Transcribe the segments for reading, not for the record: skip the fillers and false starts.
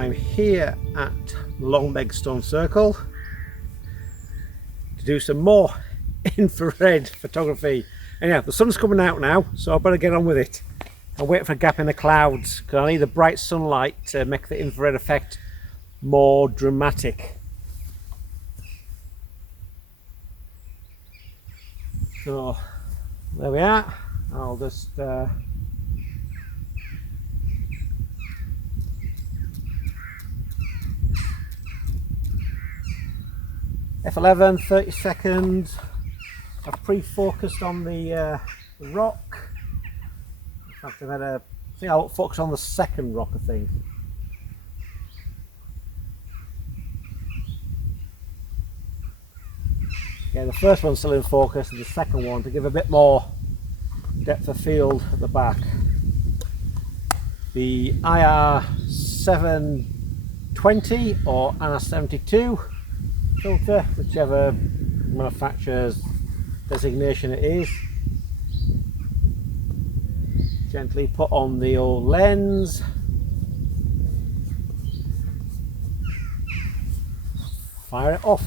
I'm here at Longleg Stone Circle to do some more infrared photography. And yeah, the sun's coming out now, so I better get on with it. I'll wait for a gap in the clouds because I need the bright sunlight to make the infrared effect more dramatic. So there we are. I'll just F11, 30 seconds. I've pre-focused on the rock. In fact, I think I'll focus on the second rock, I think. Yeah, the first one's still in focus, and the second one to give a bit more depth of field at the back. The IR720 or IR72 filter, whichever manufacturer's designation it is. Gently put on the old lens. Fire it off.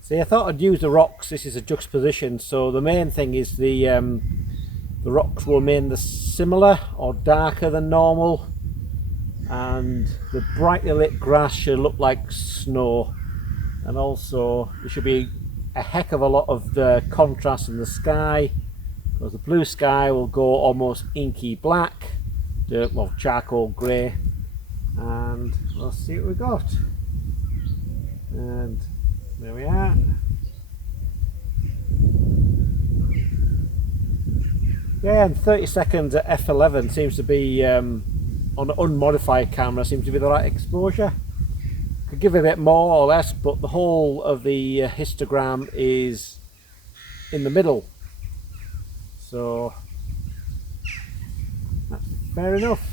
See, I thought I'd use the rocks. This is a juxtaposition, so the main thing is the rocks will remain similar or darker than normal, and the brightly lit grass should look like snow, and also there should be a heck of a lot of the contrast in the sky, because the blue sky will go almost inky black, well, charcoal grey, and we'll see what we got. And there we are. Yeah, and 30 seconds at f11 seems to be on an unmodified camera seems to be the right exposure. Could give it a bit more or less, but the whole of the histogram is in the middle, so that's fair enough.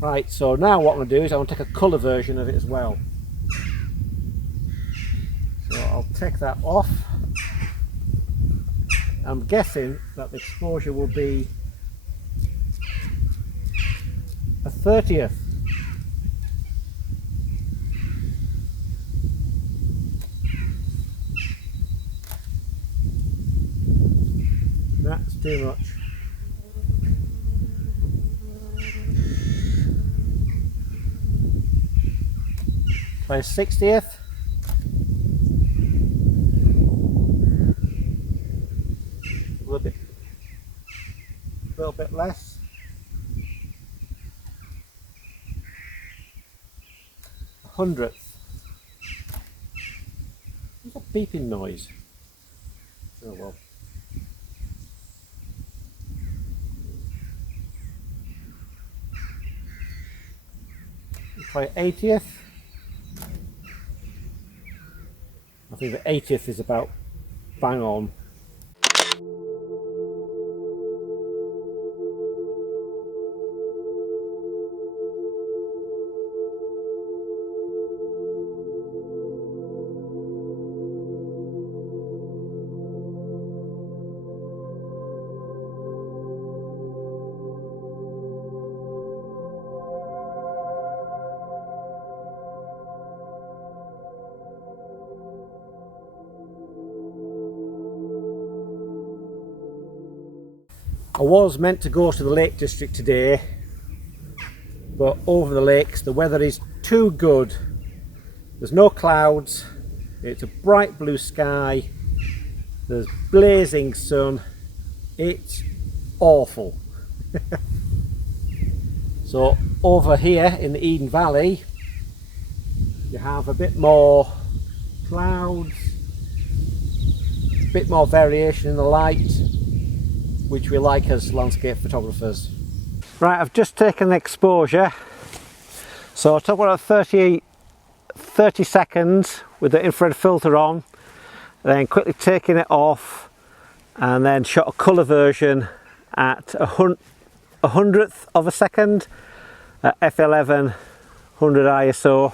Right, so now what I'm going to do is I'm going to take a colour version of it as well. So I'll take that off. I'm guessing that the exposure will be a 30th. That's too much. By 60th. A little bit less. 100th. What's that beeping noise? Oh well. Try 80th. I think the 80th is about bang on. I was meant to go to the Lake District today, but over the lakes the weather is too good. There's no clouds, it's a bright blue sky, there's blazing sun, it's awful. So over here in the Eden Valley you have a bit more clouds, bit more variation in the light, which we like as landscape photographers. Right, I've just taken the exposure, so I took about 30 seconds with the infrared filter on, then quickly taking it off, and then shot a colour version at a hundredth of a second at f11 100 ISO.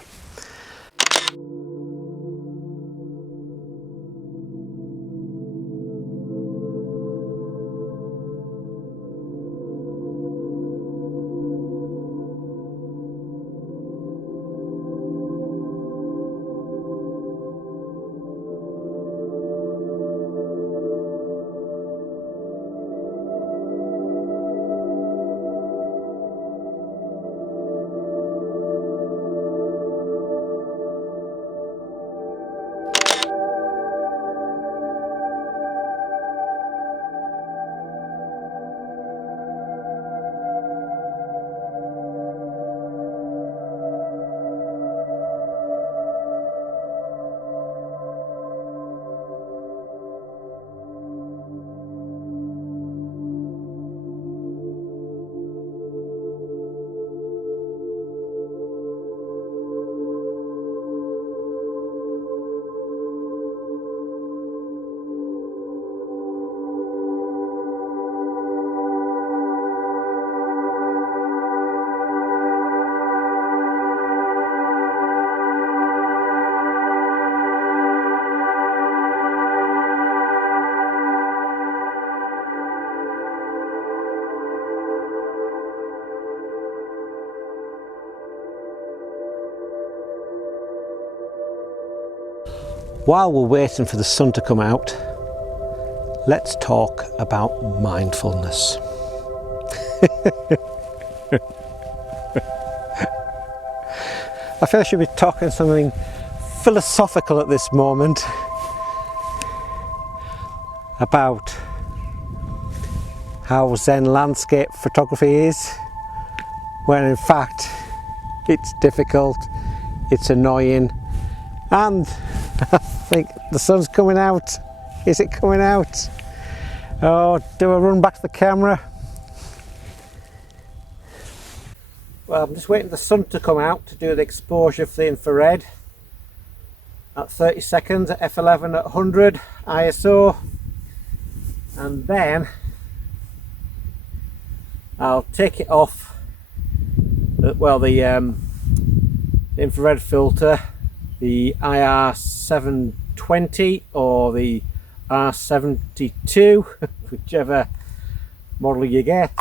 While we're waiting for the sun to come out, let's talk about mindfulness. I feel I should be talking something philosophical at this moment about how Zen landscape photography is, when in fact it's difficult, it's annoying, and I think the sun's coming out. Is it coming out? Oh, do I run back to the camera? Well, I'm just waiting for the sun to come out to do the exposure for the infrared at 30 seconds at f11 at 100 ISO, and then I'll take it off, well, the infrared filter, the IR720 or the R72, whichever model you get,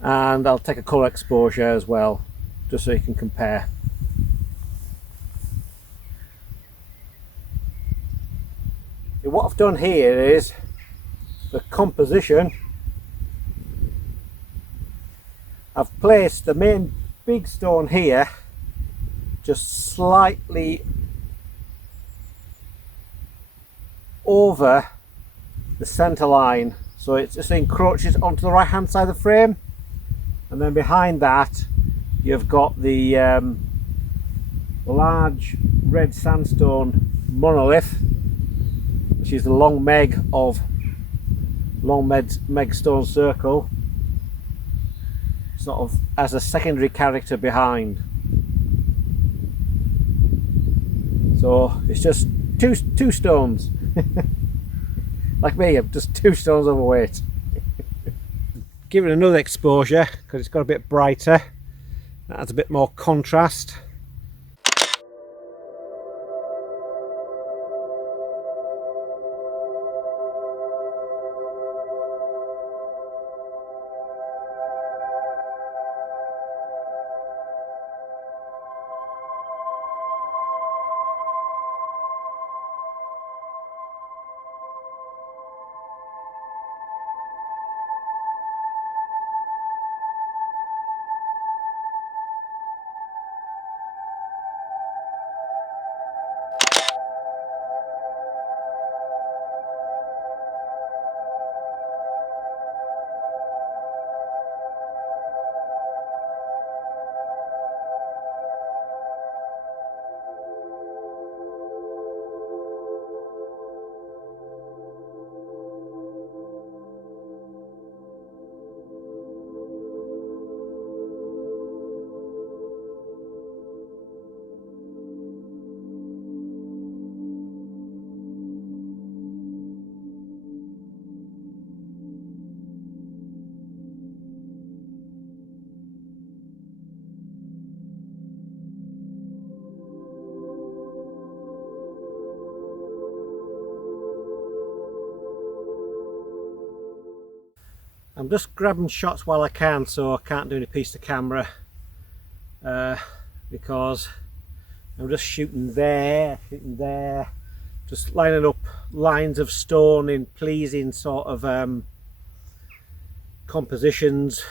and I'll take a colour exposure as well, just so you can compare. What I've done here is the composition. I've placed the main big stone here just slightly over the centre line, so it just encroaches onto the right hand side of the frame, and then behind that you've got the large red sandstone monolith, which is the long meg stone circle, sort of as a secondary character behind. So it's just two stones. Like me, I'm just 2 stones overweight. Give it another exposure because it's got a bit brighter. That adds a bit more contrast. I'm just grabbing shots while I can, so I can't do any piece to camera because I'm just shooting there, just lining up lines of stone in pleasing sort of compositions,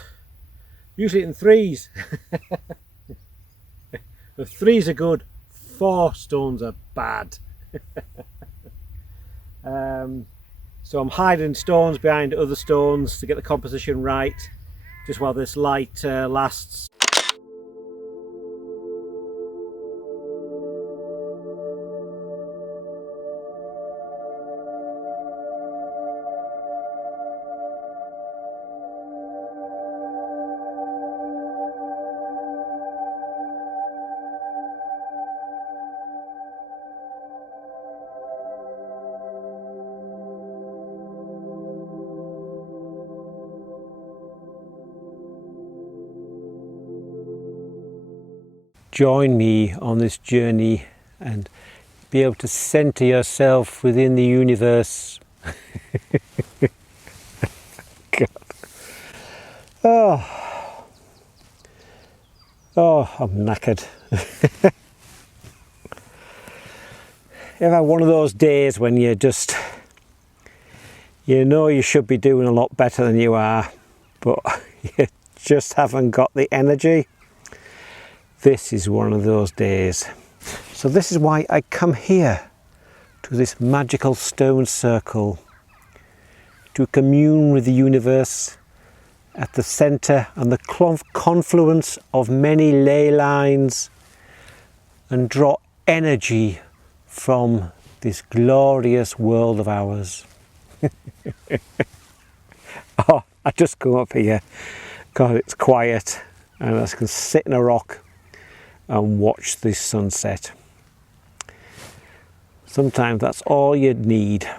usually in threes. The threes are good, 4 stones are bad. So I'm hiding stones behind other stones to get the composition right, just while this light lasts. Join me on this journey and be able to center yourself within the universe. God. Oh, I'm knackered. Ever had one of those days when you know you should be doing a lot better than you are, but you just haven't got the energy? This is one of those days. So this is why I come here to this magical stone circle, to commune with the universe at the center and the confluence of many ley lines, and draw energy from this glorious world of ours. Oh, I just come up here because it's quiet and I can sit in a rock and watch this sunset. Sometimes that's all you'd need.